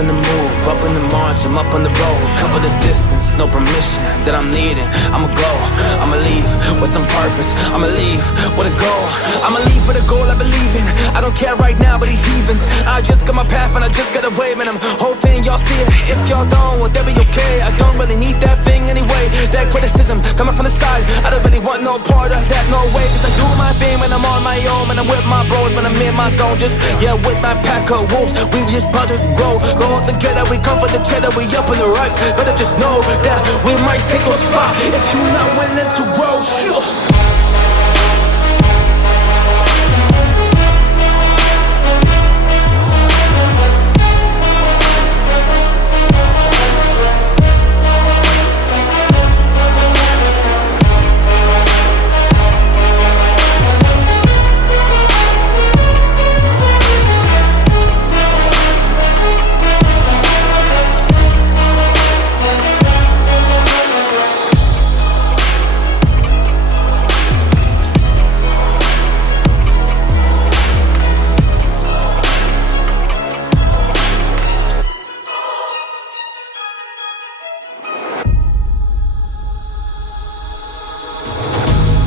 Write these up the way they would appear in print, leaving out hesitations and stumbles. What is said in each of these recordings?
in the move, up in the march, I'm up on the road. Cover the distance, no permission that I'm needing. I'ma go, I'ma leave with some purpose. I'ma leave with a goal. I'ma leave with a goal I believe in. I don't care right now, but these heathens. I just got my path and I just got a wave, man. I'm hoping y'all see it. If y'all don't, well, they'll be okay. I don't really need that thing anyway. That criticism coming from the side, I don't really want no part of that, no way. Cause I do my thing when I'm on my own, and I'm with my bros when I'm in my zone. Just, yeah, with my pack of wolves, we just about to grow all together, we come for the cheddar, we up in the rise. Better just know that we might take a spot if you're not willing to grow, sure.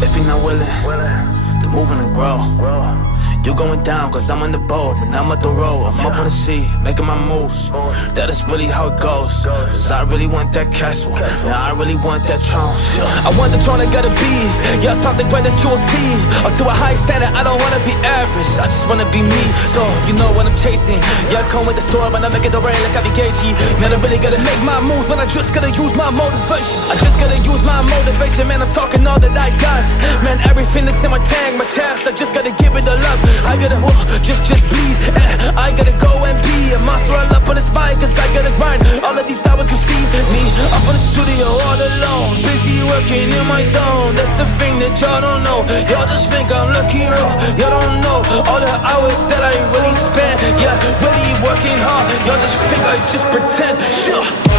If you're not willing to move and grow, you're going down cause I'm on the boat, and I'm at the road. I'm up on the sea, making my moves. That is really how it goes. Cause I really want that castle, yeah, I really want that throne. I want the throne I gotta be, yeah, something great that you will see. Up to a high standard, I don't wanna be average, I just wanna be me. So, you know what I'm chasing. Yeah, I come with the storm and I make it rain like I be Gaethje. Man, I really gotta make my moves, but I just gotta use my motivation. I just gotta use my motivation, man, I'm talking all that I got. Man, everything that's in my tank, my chest, I just gotta give it a love. I gotta just bleed, I gotta go and be a monster all up on the spine, cause I gotta grind. All of these hours you see me up in the studio all alone, busy working in my zone. That's the thing that y'all don't know. Y'all just think I'm lucky, y'all don't know all the hours that I really spend. Yeah, really working hard. Y'all just think I just pretend, sure.